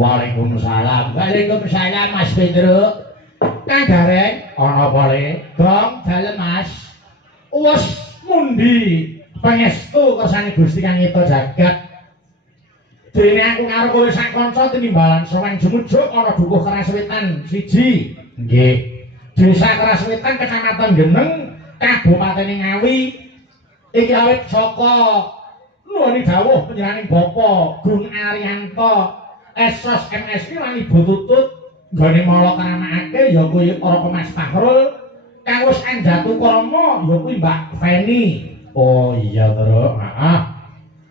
Waalaikumsalam. Waalaikumsalam Mas Pedro. Kang Gareng ana apa le? Dong dalem Mas. Wes mundi pangestu kersane Gusti Kang Nyipta Jagat. Dene aku karo kowe sak kanca tinimbalan Sroweng Jumujuk ana Dukuh Keraswetan 1. Nggih. Desa Keraswetan Kecamatan Geneng, Kabupaten Ngawi. Iki awit saka nuwuni dawuh panjenenganing Bapak Gung Ariyanto Esos MSI lan Ibu Tutut nggone mala keramakake ya kuwi para Mas Fahrul kang wis anjatu krama ya kuwi Mbak Feni. Oh iya Tru, heeh.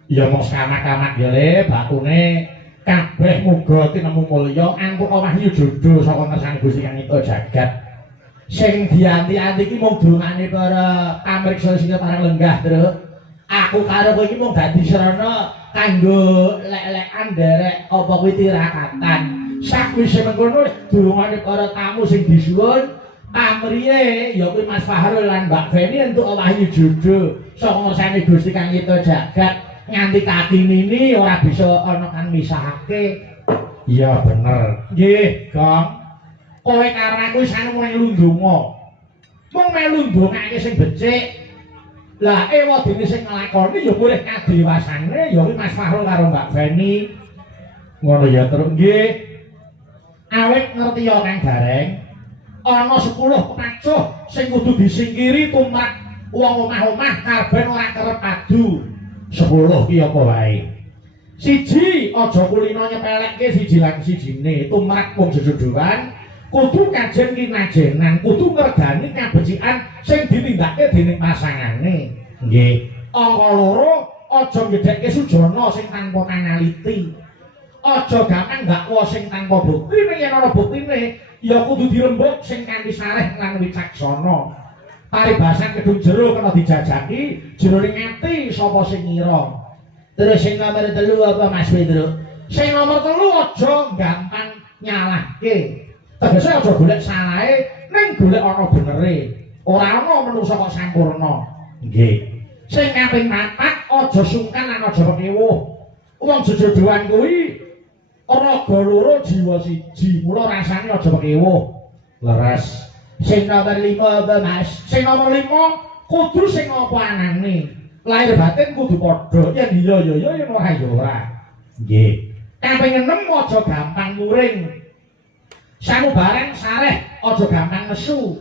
Ya mung sekamak-kamak ya le batune kabeh muga tinemu mulya ampun wahyu jodoh saka ngersane Gusti Kang Nyipta Jagat. Sing dianti-anti iki mung dongane para pamriksa sing parang lenggah Tru. Aku karo kowe iki mung dadi srana kanggo lek-lekan derek apa kuwi tirakatan. Sakwise mengkono dongane para tamu sing disuwun pamriye ya kuwi Mas Fahrul lan Mbak Feni entuk wahyu jodoh saka ngersane Gusti Kang Nyipta Jagat nganti kakinini ora bisa ana kang misahake. Iya bener. Nggih, Gong. Kowe karo aku sane melu ndonga. Mung melu ndongake sing becik. Lah ewadene sing nglakoni ya murih kadewasane ya kuwi Mas Fahrul karo Mbak Feni. Ngono ya terus nggih. Awit ngerti ya Kang Gareng. Ana 10 pacuh sing kudu disingkiri tumrap wong omah-omah karben ora kerep adu. 10 ki apa wae. 1 aja kulino nyepelekke siji lan sijine tumrap wong jejodohan. Kudu kajen kinajenan, kudu ngregani kabecikan sing ditindakke dening pasangane. Nggih. Angka 2, aja ngedhekke sujana sing tanpa kanaliti. Aja gampang dakwa sing tanpa bukti, yen ana buktine ya kudu dirembuk sing kanthi sareh lan wicaksana. Paribasan kedung jero kena dijajaki, jerone ngati sapa sing ngira. Terus sing nomor 3 apa Mas Pedro? Sing nomor 3 aja gampang nyalahke. Tegese aja golek salahe ning golek ana benere. Ora ana manungsa kok sampurna. Nggih. Sing kaping 4 aja sungkan lan aja kewuh. Wong jejodohan kuwi raga loro jiwa siji. Mula rasane aja kewuh. Leres. Sing nomor 5 apa Mas? Sing nomor 5 kudu sing apa anane. Lahir batin kudu padha. Yen iya ya ya yen ora ya ora. Nggih. Kaping 6 aja gampang muring. Samubareng sareh aja gampang nesu.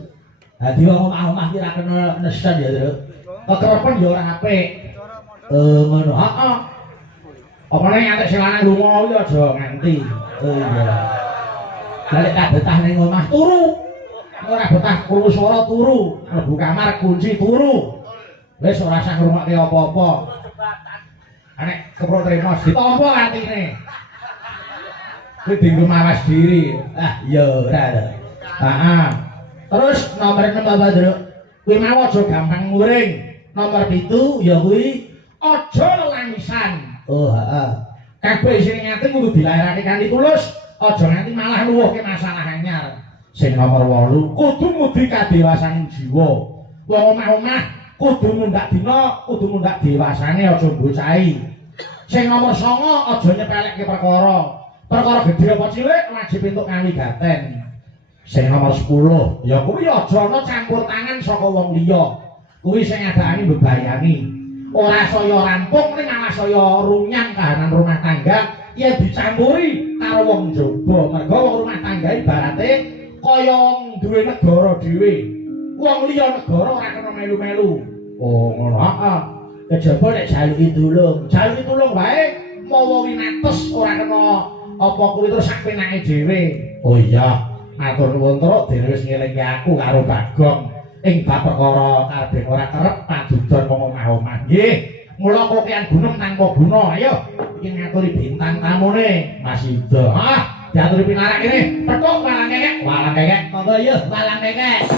Dadi wong omah-omah ki ra kena nesen ya, Tru. Kekerepen ya ora apik. Ngono. Heeh. Opane nganti sing lanang lunga kuwi aja nganti. Oh iya. Lah nek kabetah ning omah turu. ora betah krungu swara turu, mlebu kamar kunci turu. Wis ora usah ngrungokke apa-apa. Nek keprot Remos ditampa atine. Kuwi dienggo mawas diri. Ah, ya ora to. Heeh. Terus nomor 6 apa, Nduk? Kuwi mau aja gampang nguring. Nomor 7 ya kuwi aja lelangisan. Oh, heeh. Kabeh sing ngati kudu dilairani kanthi tulus, aja nganti malah nuwuhke masalah anyar. Sing nomor 8 kudu mudi kadewasaning jiwa. Wong omah-omah kudu mundak dina, kudu mundak dewasane aja bocahi. Sing nomor 9 aja nyepelekke perkara. Perkara gedhe apa cilik wajib entuk kawigaten. Sing nomor 10 ya kuwi aja ana campur tangan saka wong liya. Kuwi sing ngadani mbebayani. Ora saya rampung ning malah saya runyang kahanan rumah tangga yen dicampuri karo wong njaba. Mergo wong rumah tangga ibarate kaya duwe negara dhewe. Wong liya negara ora kena melu-melu. Oh, ngono. Heeh. Kejaba nek jaluki tulung wae mawa winates ora kena apa kuwi terus sak penake dhewe. Oh iya, matur nuwun terus dene wis ngelingi aku karo Bagong. Ing bab perkara kabeh ora kerep padudon wong omah-omah. Nggih, mula kokean gunung tanpa guna. Ayo, iki ngaturi bintang tamune Mas Yuda. Ah, diaturi pinarak kene. Petuk walang kekek. Walang kekek. Monggo yo, walang kekek.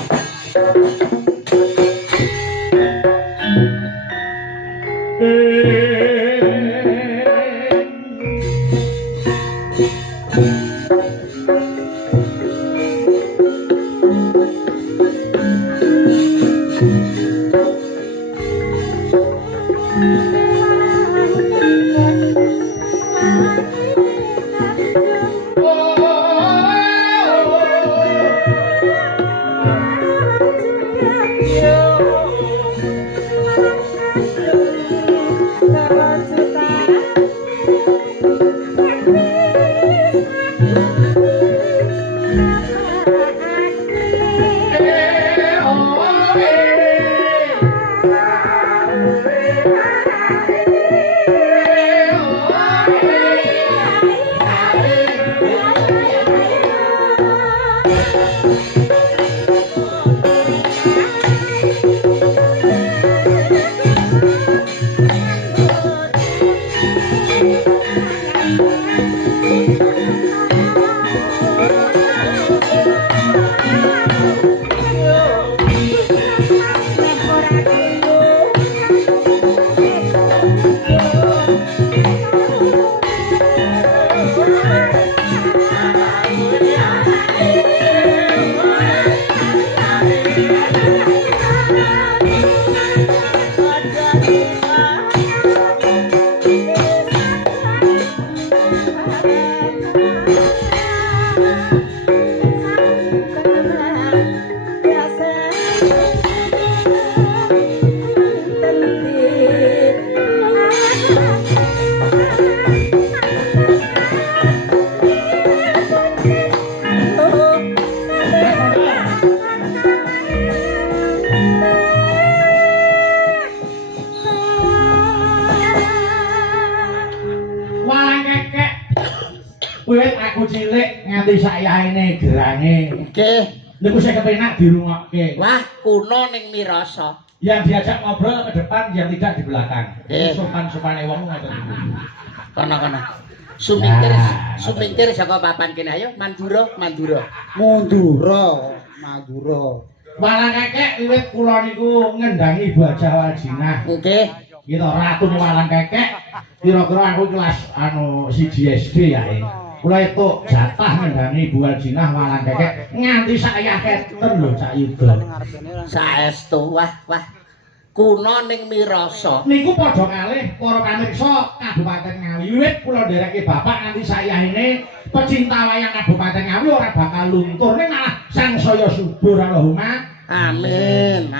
Niku saya kepenak dirungokke. Wah, kuno ning mirasa. Yang diajak ngobrol ke depan, yang tidak di belakang. Sopan-sopane wong ngoten niku. Kono-kono. Sumingkir saka papan kene ayo Mandura. Walang kekek wiwit kula niku ngendangi bajah Waljinah. Nggih. Kita ratune walang kekek kira-kira aku kelas siji SD ya. Kula itu jatah ngendangi Ibu Waljinah walang kekek nganti saya keten lho Cak Yuda. Saestu wah. Kuno ning mirasa. Niku padha kalih para pamirsa Kabupaten Ngawi. Wiwit kula ndereke bapak nganti saya ini pecinta wayang Kabupaten Ngawi ora bakal luntur ning malah sangsaya subur Allahumma. Amin.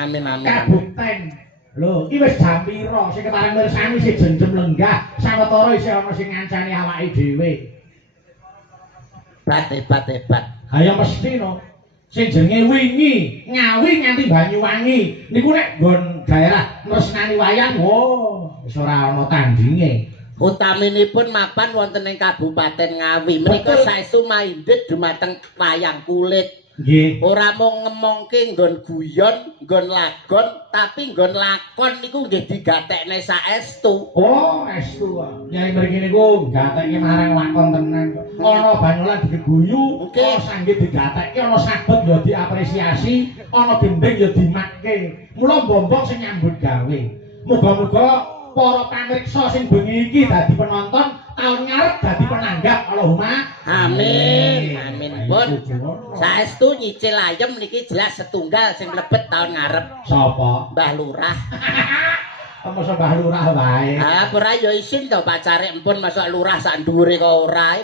Kabukten. Lho, iki wis jam pira sing kepareng mirsani sing jenjem lenggah sawetara isih ana sing ngancani awake dhewe. Hebat. Hayo mesti no. Sing jenenge wingi, Ngawi nganti Banyuwangi. Niku nek nggon daerah tresnani wayang, wis ora ana tandinge. Utaminipun mapan wonten ing Kabupaten Ngawi. Menika saestu maindhit dumateng wayang kulit. Nggih. Ora mung ngemongke nggon guyon, nggon lagon, tapi nggon lakon niku nggih digatekne saestu. Oh, estu. Nyai mriki niku gatekke marang lakon tenan. Ana banyolan diguyu, ana sanggih digatekke, ana sabet ya diapresiasi, ana gendeng ya dimakke. Mula bombong sing nyambut gawe. Muga-muga para pamirsa sing bengi iki dadi penonton, taun ngarep dadi penanggap. Allahumma Amin. Amin pun. Saestu nyicil ayem niki jelas setunggal sing mlebet taun ngarep. Sapa? Mbah Lurah. Apa Mbah Lurah wae. Ah, ora ya isin to pacare empun masuk lurah sak dhuwure kok ora,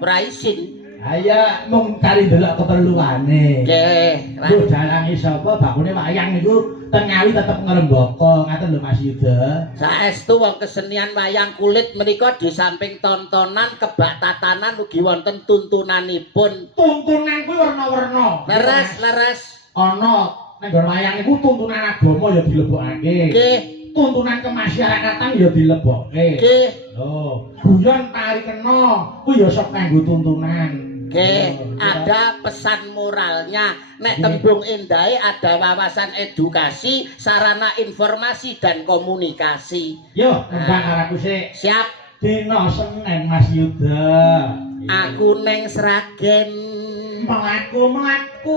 ora isin. Aya mung kari ndelok keperluane. Nggih. Lho dalange sapa bakune wayang niku ten Ngawi tetep ngrembaka ngaten lho Mas Yuda. Saestu wong kesenian wayang kulit menika di samping tontonan kebak tatanan ugi wonten tuntunanipun. Tuntunan kuwi werna-werna. Leres. Ana ning nggon wayang niku tuntunan agama ya dilebokake. Nggih. Tuntunan kemasyarakatan ya dilebokke. Nggih. Lho, guyon tari kena kuwi ya sok kanggo tuntunan. Oke, ada pesan moralnya. Nek tembung indahe ada wawasan edukasi, sarana informasi dan komunikasi. Yo, mbak araku sik. Siap. Dina Senin Mas Yuda. Aku neng Sragen. Mlaku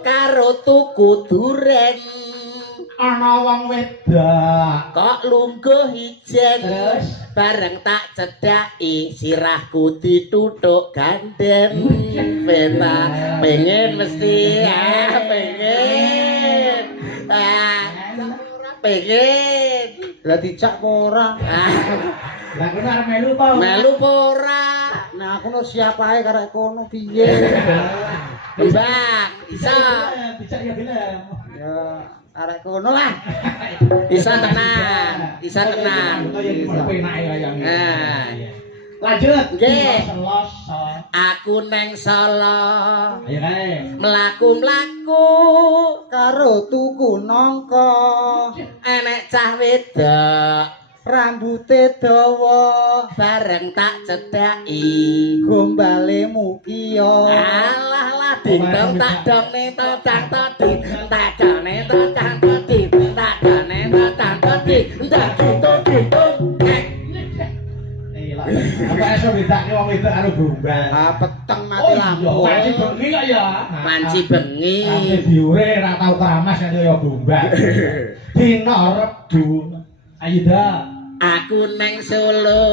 Karo tuku duren. ana wong wedak. Kok lungguh ijen. Terus Bareng tak cedhaki sirahku dituthuk gandeng. Pengen mesti pengen. Pengen. Lah dijak apa ora? lah kono arep melu to. Melu apa ora? Nah aku no siap ae karek kono piye. Bang, bisa. Dijak ya film. Ya arek kono lah. Bisa tenang. Bisa tenang. Lanjut. Nggih. Selasa. Aku neng Solo. Ayo kae. Mlaku-mlaku Karo tuku nangka. enek cah wedok Rambute dawa. bareng tak cedhaki. Gombale mukia. Alah lah dindong tak dong neto tak todi tak done to tak todi tak done to tak todi tak gitu. Apa iso bedake wong wedok karo gombal? Ah peteng mati lampu. Panci bengi kok ya. Panci bengi. Ate diure ra tau keramas kaya gombal. Dina Rebo. Ayo dah. Aku neng Solo.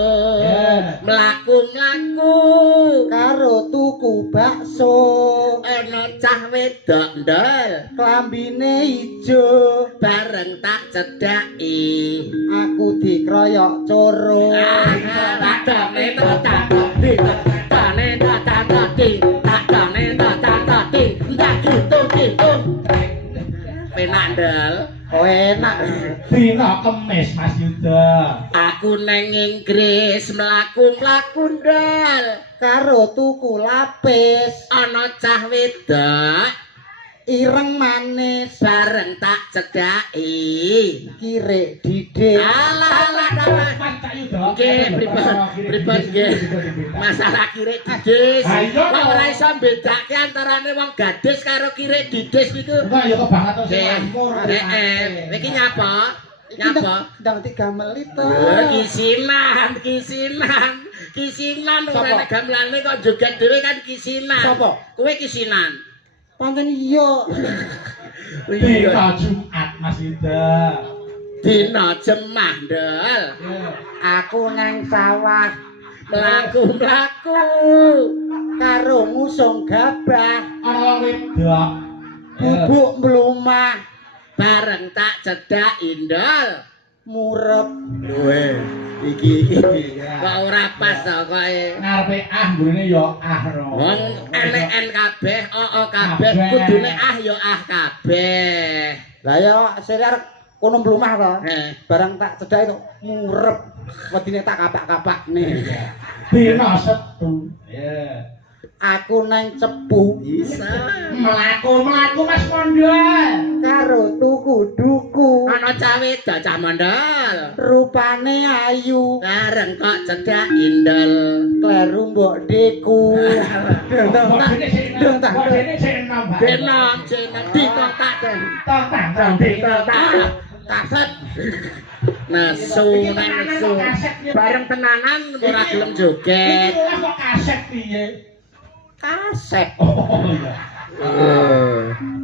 Mlaku-mlaku Karo tuku bakso. ana cah wedok ndol Klambine ijo. bareng tak cedhaki. Aku dikroyok coro. Tak done to tak todi tak done to tak todi tak done to tak todi tak gitu. Penak ndol. Oh enak. Dina Kemis Mas Yuda. Aku neng Inggris mlaku-mlaku ndol Karo tuku lapis. ana cah wedok Ireng manis. bareng tak cedhaki. Kirek didik. Alah Cak Yuda. nggih pripun nggih masalah kirek didis kok ora iso mbedake antarane wong gadis karo kirek didis niku. Enggak ya kebangetan sing Nggih. makmur. Iki nyapa? Nyapa? Ndang 3 menit to. Kisinan ora nek gamelane kok joget dhewe kan kisinan. Sapa? Kowe kisinan. Pancen iya. Dina Jumat Mas Yuda. Dina jemah ndol. Aku nang sawah Mlaku-mlaku karo ngusung gabah. Ana wong wedok. Bubuk mlumah bareng tak cedhaki ndol. murep. Duwe iki kok ora pas to koe. Ngarepe mburine ya ro. Wong enen kabeh, kabeh kudune ya kabeh. Lah ya sire arep kono mlumah to. Barang tak cedhaki to murep. Wedine tak kapak-kapakne. Dina Setu. Ya. Aku nang cepu. Bisa. Mlaku Mas Mondol. Karo tuku duku. Ana Bocah wedok cah mondol. Rupane ayu. Bareng kok cedak indel. Kleru mbok deku. Kok dene sik enom, Mbak. Denom jeneng ditotak den. Tong Ditotak. Kaset. Nesu nesu. Bareng tenanan ora gelem joget. Iki kok kaset piye? Kaset. Oh iya.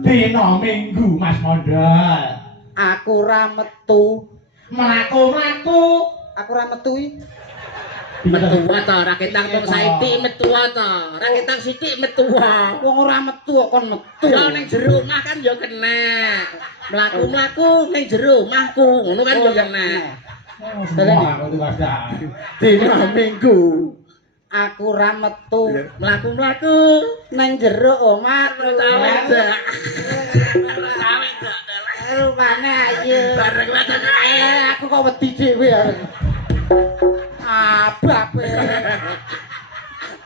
Dina Minggu Mas Mondol. Aku ora metu. Mlaku-mlaku. Aku ora metu iki. Metu ta ora ketang wong saiki metu ta. Ora ketang sithik metu. Wong ora metu kok kon metu. Ya ning jero omah kan ya kena. Mlaku-mlaku ning jero omahku, ngono kan ya kena. Semua aku wadah. Dina Minggu. Aku ora metu. Mlaku-mlaku Nang jero omah rupane ayu. bareng wadah. Aku kok wedi dhewe. Ababe.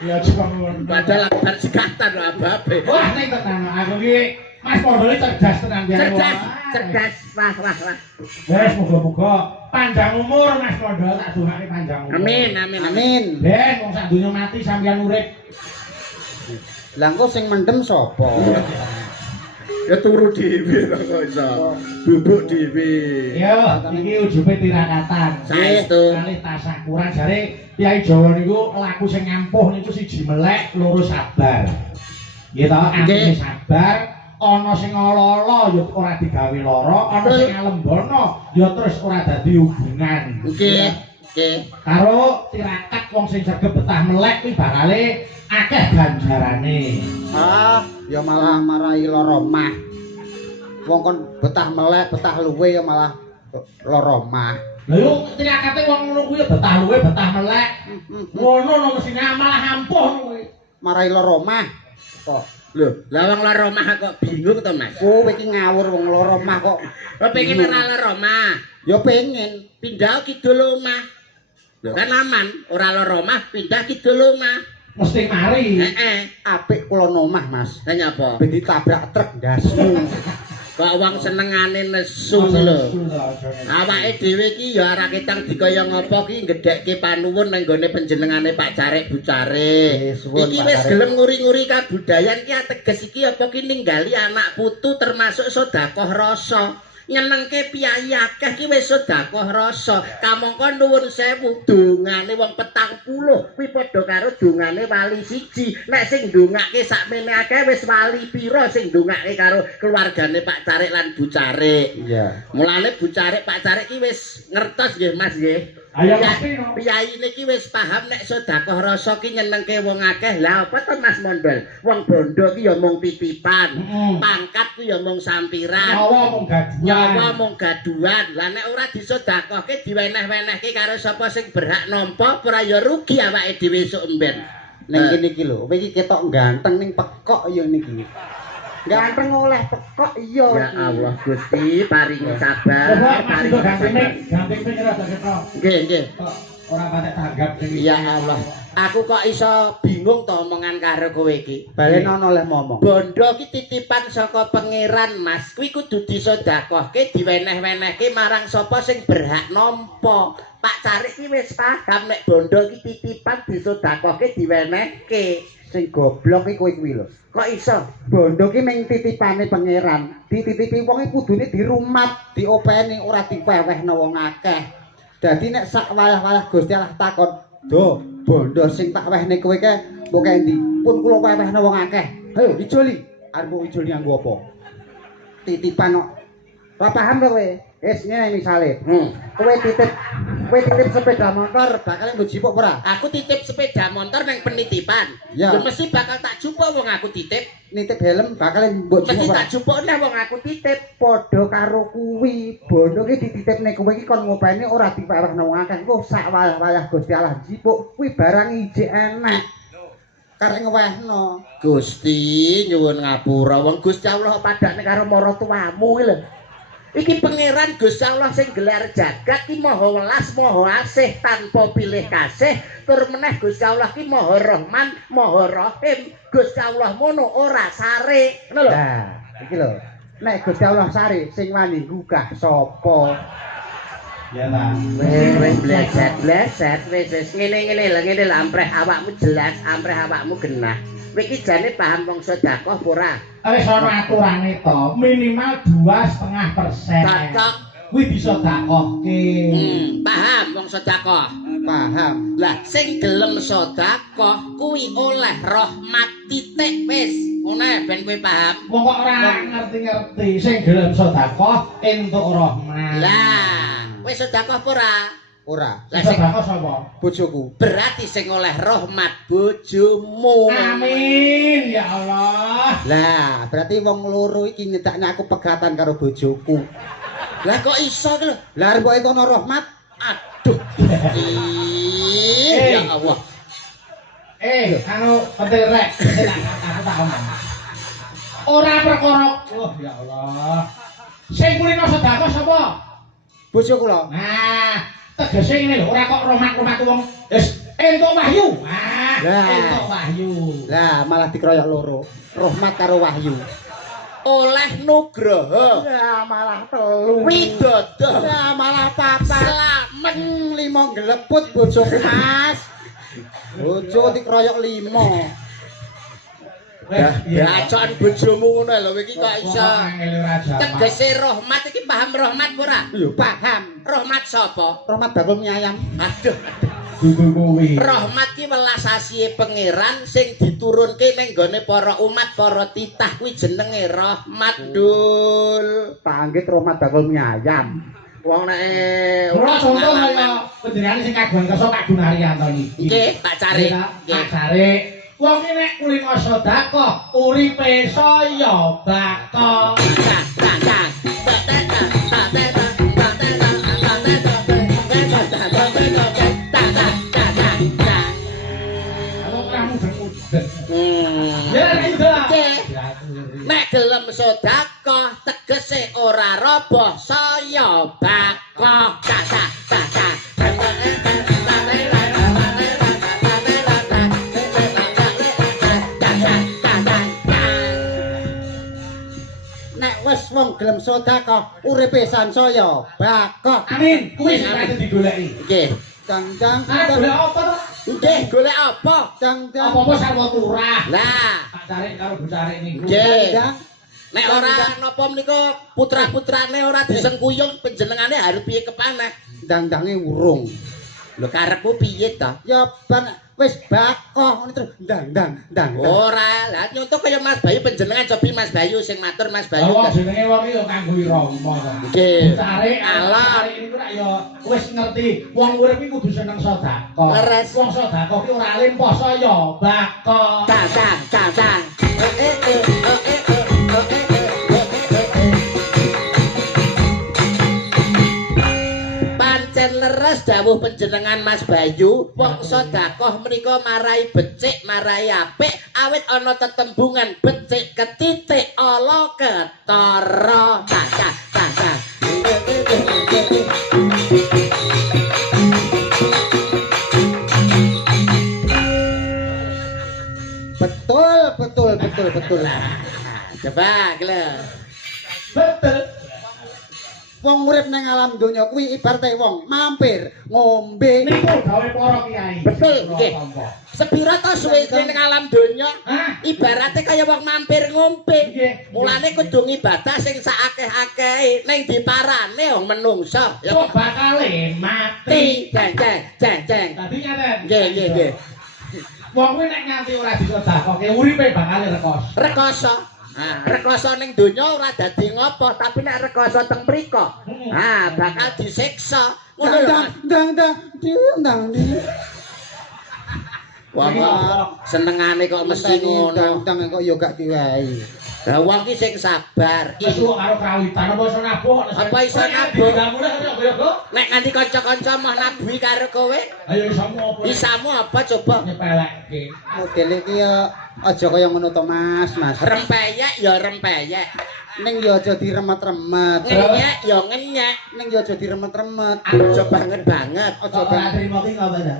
Ya coba ngono. Padahal bar sekatan lho ababe. Wah ning tenan aku iki Mas Mondol cerdas tenan biyen. Cerdas. Wah. Wes muga-muga panjang umur Mas Mondol tak dongake panjang umur. Amin. Amin. Ben wong sak donya mati sampeyan urip. Lah engko sing mendem sapa? Ya turu dhewe kok iso. Bubuk dhewe. Yo, iki ujube tirakatan. Saestu. Kali tasakuran jare Kyai Jawa niku laku sing ngampuh niku siji melek, loro sabar. Nggih to, artine sabar, ana sing olo-olo ya ora digawe lara, ana sing alembono ya terus ora dadi hubungan. Nggih. Karo tirakat wong sing sregep betah melek kuwi bakale akeh ganjarane. Ah, ya malah marahi lara mah. Wong kon betah melek, betah luwe ya malah lara mah. Lha yo tirakate wong ngono kuwi betah luwe, betah melek. Ngono no mesine malah ampuh kuwi. Marahi lara mah. Kok Lho, lah wong lara omah kok bingung to, Mas? kowe iki ngawur wong lara mah kok. Kepengin ora lara omah. Ya pengen. Pindah kidul omah. Lho kan aman, ora lara omah pindah kidul omah. Mesti mari. Apik kula nomah, Mas. Lah nyapa? Ben ditabrak truk ndasmu. Kok wong senengane nesu lho. Awake dhewe iki ya ora ketang dikaya ngapa ki gedhekke panuwun nang gone panjenengane Pak Carek Bu Carek. Iki wis gelem nguri-nguri kabudayan ki ateges iki apa ki ninggali anak putu termasuk sedekah rasa. Nyenengke piyai akeh ki wis sedekah rasa. Kamangka nuwun sewu dongane wong 40 kuwi padha karo dongane wali siji. Nek sing ndongake sakmene akeh wis wali pira sing ndongake karo keluargane Pak Carek lan Bu Carek. Iya. Mulane Bu Carek Pak Carek ki wis ngertos nggih Mas nggih. Ayo mesti no. Piyai niki wis paham nek sedekah rasa ki nyenengke wong akeh. Lah apa to Mas Mondol? Wong bondo ki ya mung titipan. Pangkat ku ya mung sampiran. Nyawa mung gaduhan. Lah nek ora disedekahke diweneh-wenehke karo sapa sing berhak nampa ora ya rugi awake dhewe esuk emben. Ning kene iki lho, kowe iki ketok ganteng ning pekok ya niki. Ganteng oleh pekok iya. Ya Allah Gusti paringi sabar, paringi Gamping rada ketok. Nggih. Ora patek tanggap sing. Ya Allah. Aku kok iso bingung to omongan karo kowe iki. Balen ana oleh momong. Bondo ki titipan saka pangeran Mas. Kuwi kudu disedekahke, diweneh-wenehke marang sapa sing berhak nampa. Pak Carek ki wis paham nek bondo ki titipan disedekahke, diwenehke. Sing goblok iki kowe kuwi lho. Kok iso? Bondo ki ming titipane pangeran. Dititipi wong iki kudune dirumat, diopeni ora diwewehno wong akeh. Dadi nek sak wayah-wayah Gusti Allah takon, "Do, bondo sing tak wehne kowe ke mbok endi?" Pun kula wewehno wong akeh. Hayo ijoli. Arep ijoli nganggo apa? Titipan kok. Ora paham to kowe? Wis ngene misale. Kowe titip sepeda motor bakal nggo jipuk ora? Aku titip sepeda motor nang penitipan. Ya. Ya mesti bakal tak jupuk wong aku titip. Nitip helm bakal mbok Mesti jipuk ora? tak jupuk nek wong aku titip. Padha karo kuwi. Bondo ki dititipne kowe iki kon ngopeni ora diparehno wong akeh. Engko sak wayah-wayah Gusti Allah jipuk kuwi barang ijik enek. Karek ngewehno. Gusti nyuwun ngapura wong Gusti Allah padane karo maratuwamu iki lho. Iki pangeran Gusti Allah sing gelar jagat ki maha welas maha asih tanpa pilih kasih tur meneh Gusti Allah ki maha rahman maha rahim Gusti Allah mono ora sare ngono lho. Nah, iki lho. nek Gusti Allah sari sing wani gugah sapa? Ya ta. Wis bleset wis ngene lho ampreh awakmu jelas ampreh awakmu genah. Kowe iki jane paham wong sedekah apa ora? Wis ana aturane to, minimal 2,5%. Cocok. Kuwi bisa dakohke. Paham wong sedekah. Paham. Lah sing gelem sedekah kuwi oleh rahmat titik wis. Ngono ben kowe paham. Wong kok ora ngerti-ngerti sing gelem sedekah entuk rahmat. Lah, wis sedekah apa ora? Ora. Lah sing Sedekah sapa? Bojoku. berarti sing oleh rahmat bojomu. Amin ya Allah. Lah, berarti wong loro iki nyedakne aku pegatan karo bojoku. Lah kok iso ki lho? Lah arep kok ono rahmat? Aduh. Ya Allah. Anu pentil rek. Aku tak omong. Ora perkara. Oh ya Allah. Sing kulino sedekah sapa? Bojoku lho. Nah, tegese ngene lho, ora kok romak-romak wong wis entuk wahyu. Lah. Entuk wahyu. Lah, malah dikeroyok loro. Rahmat karo wahyu. Oleh nugraha. Ya malah telu. Widodo. Ya malah papat. Slamet. Limo geleput bojoku Mas. Bojo dikeroyok 5. Bacokan bojomu ngono lho iki kok iso. Tegese rahmat iki paham rahmat ora? Lho paham. Rahmat sapa? Rahmat bakul mie ayam. Aduh. Dudu kuwi. Rahmat ki welas asih pangeran sing diturunke ning gone para umat para titah kuwi jenenge rahmat dul. Panggit rahmat bakul mie ayam. Wong nek Ora contoh kaya panjenengane sing kagungan kersa Pak Gunaryanto iki. nggih Pak Cari. Pak Cari. Wong iki nek kulino sedekah uripe saya bakal. Ya udah. Nek gelem sedekah tegese ora roboh saya bakal. Nek wis wong gelem sedekah uripe sansaya bakal. Amin. Kuwi sing kate digoleki. Nggih. Dang Golek apa to? Nggih, golek apa? dang Apa-apa sarwa turah. Lah, Pak Cari karo Bu Cari niku. nggih. dang Nek ora napa menika putra-putrane ora disengkuyung panjenengane arep piye kepaneh? dange urung. Lho karepmu piye to? Ya ban wis bakoh ngono terus dang. Ora, lah nyontok kaya Mas Bayu panjenengan cobi Mas Bayu sing matur Mas Bayu. Wong jenenge wong iki yo kanggo irama to. Nggih. Cari Alah. niku rak yo wis ngerti wong urip iki kudu seneng sedekah. Leres. Wong sedekah ki ora alim poso yo bakal. Cang. Pancen leres dawuh panjenengan Mas Bayu, wong sedekah menika marai becik, marai apik, awit ana tetembungan becik ketitik ala ketara. Cang. Betul. Coba kele. Betul. Wong urip ning alam donya kuwi ibarate wong mampir ngombe. Niku gawe para kiai. Betul, nggih. Sepira to suwe ning alam donya? Hah? Ibarate kaya wong mampir ngombe. Nggih. Mulane kudu ngibadah sing sakakeh-akehe ning diparane wong menungsa. Ya Kok bakale mati. jeng. Dadi ngaten. Nggih. Wong kuwi nek nganti ora disedekahke uripe bakal rekoso. Rekoso. Rekoso ning donya ora dadi ngopo, tapi nek rekoso teng mriko, bakal disiksa. Ngono lho. Dang. Wong senengane kok mesti ngono. Dang kok yo gak diwehi. Lah wong ki sing sabar. Wis kok karo krawitan apa iso nabuh? Apa iso nabuh? Kok Nek nganti kanca-kanca mah nabuhi karo kowe, ayo isamu apa? isamu apa coba? Nyepelekke. Modele iki yo aja kaya ngono to Mas. Rempeyek ya rempeyek. Ning yo aja diremet-remet. Ngenyek ya ngenyek. Ning yo aja diremet-remet. Aja banget. Aja ora trimo ki ngopo ta?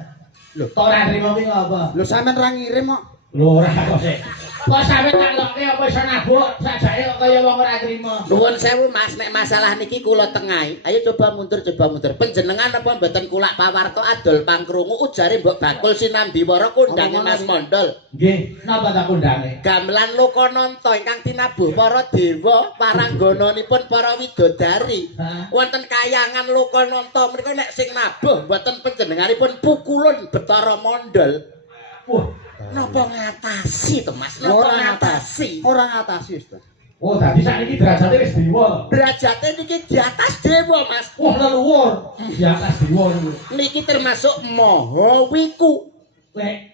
Lho. Tok ora trimo ki ngopo? Lho sampean ra ngirim kok. Lho ora kok sik. Kok sampe tak lokke apa iso nabuk sakjane kok kaya wong ora trima. Nuwun sewu Mas, nek masalah niki kula tengahi. Ayo coba mundur. Panjenengan apa mboten kulak pawarta adol pangkrungu ujare Mbok Bakul Sinambiwara kondange Mas Mondol. Nggih, napa tak kondange? Gamelan Lokananta ingkang tinabuh para dewa paranggananipun para widodari. Wonten kayangan Lokananta menika nek sing nabuh mboten panjenenganipun pukulun Bathara Mondol. Wah, napa ngatasi to Mas? Napa ngatasi? Ora ngatasi, Ustaz. oh dadi sakniki derajate wis dewa. Derajate niki di atas dewa Mas. Wah, leluhur di atas dewa niku. Niki termasuk Maha Wiku.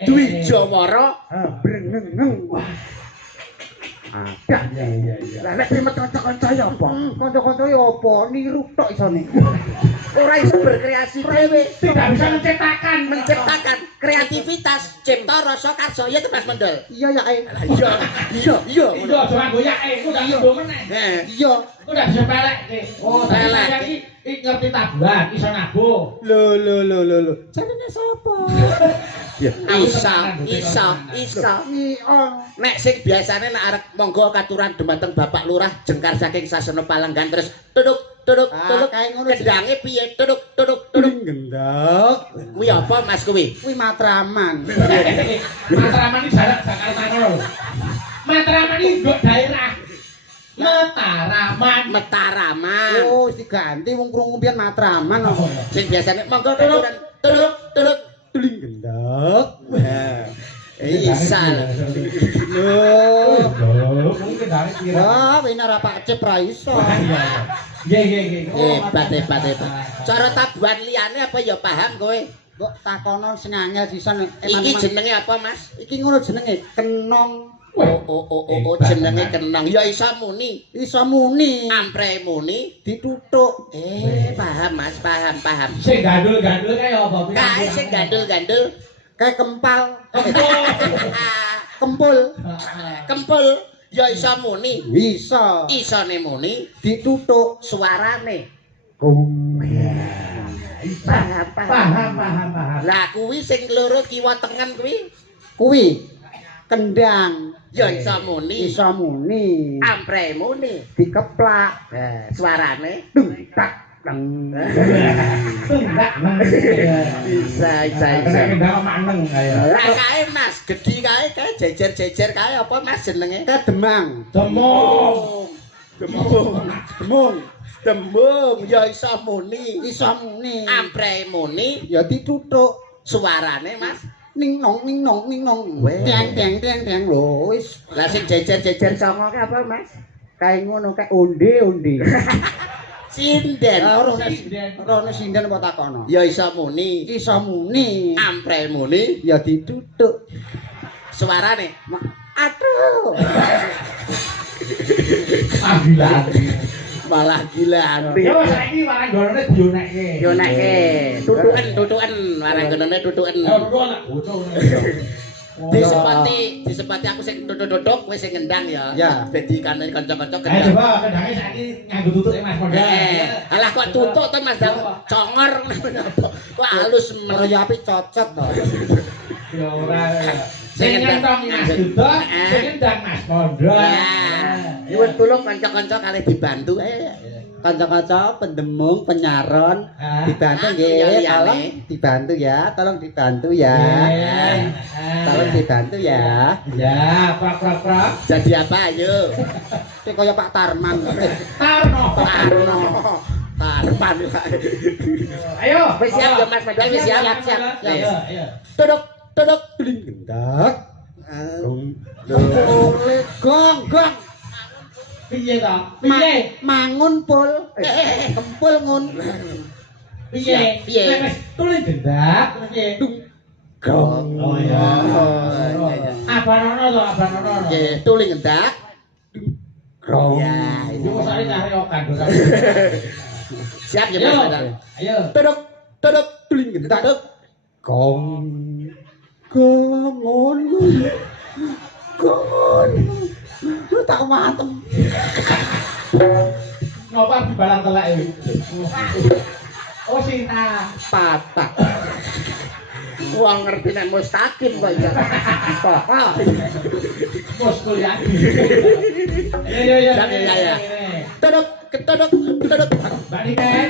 Dwijawara Brengeng. Ada. Iya. Lah nek primet kanca-kanca ya apa? Kanca-kanca ya apa? Niru tok isone. ora iso berkreasi dhewe. Tidak bisa menciptakan Kreativitas, cipta rasa karsa ya to Mas Mondol. Iya ya. Iya. Iya, aja goyake, ku ndak nyoba meneh. Iya. Ku ndak bisa pelekke. Oh, dadi iki ngerti tabuhan, iso nabuh. Lho. Jenenge sapa? Isa. Nek sing biasane nek arep monggo katuran dumateng Bapak Lurah jengkar saking sasana Palenggan terus tuduk kendange piye tuduk Gendek. kuwi apa Mas kuwi Matraman. Matraman iki jarak Jakarta lho. Matraman iki nggo daerah Mataraman. Oh, wis diganti wong krungu pian Matraman. Sing biasane monggo katuran tuduk gendek. Isa. Mungkin dari kira. Wah, wina ra Pak Cep ra iso. Nggih. Hebat. Cara tabuhan liyane apa ya paham kowe? Mbok takono sing angel sisan Iki jenenge apa, Mas? Iki ngono jenenge kenong. Oh, jenenge kenong. Ya isa muni. Iso muni. Ampre muni Dituthuk. Paham Mas, paham. Sing gandul-gandul kaya apa? Kae sing gandul-gandul Kayak kempal. Kempul. kempul ya isa muni. Bisa. Isane muni Dituthuk. suarane. Paham. Lah kuwi sing loro kiwa tengen kuwi Kuwi kendang. ya isa muni. Iso muni. Ampre muni. Dikeplak. Suarane Dung tak deng. Bisa. Kendang maneng kaya. Lah kae Mas, gedhi kae jejer-jejer kae apa Mas jenenge? Kedemang. Tembung ya isa muni. Iso muni. Ampre muni. Ya dituthuk. Suarane Mas. Ning nong. Tiang lho wis. Lah sing jejer-jejer songo ki apa Mas? Kae ngono kae onde. Sinden. Rono sinden apa takono? Ya isa muni. Iso muni. Ampre muni. Ya dituthuk. Suarane. Aduh. Malah gila. Yo saiki warang gonone dionekke. Yo nekke. Tutuken. Warang genene tutuken. Disepati aku sing duduk kowe sing ngendang ya. Dadi kanane kanca-kanca Ayo gendang. coba kendhange saiki nganggo tutuke Mas Mondol. Alah kok tutuk to Mas Dang congor napa. Kok halus Kaya api cocot to. Ya ora. Sing nyentong Mas Dudok, sing ngendang Mas Mondol. Nyuwun tulung kanca-kanca kalih dibantu. Kanca-kanca pendemung penyaron dibantu nggih, tolong dibantu ya. Tolong dibantu ya. Ya, prak. Jadi apa ayo? Kayak kaya Pak Tarman. Tarno. Tarpan. Ayo, Wis siap ya Mas Mondol, wis siap. Ayo. Tuduk. Gendek. Gong. Piye to? Mangun pul. Kempul ngun. Piye? Wis tulis gendak, piye? Gong. Oh ya. Abanono. Nggih, tuling ngendak. Gong. Ya, Iki wis ari cari okan. siap ya Mas Mondol. Ayo. Tuduk. Tuling gendak. Gong. Lu tak matem. Ngopo dibalang telek iki? Oh Sinta. Patah. Wong ngerti nek mustaqim kok ya. kampus kuliah. Ya. Ya. Todok, ketodok. Balikan.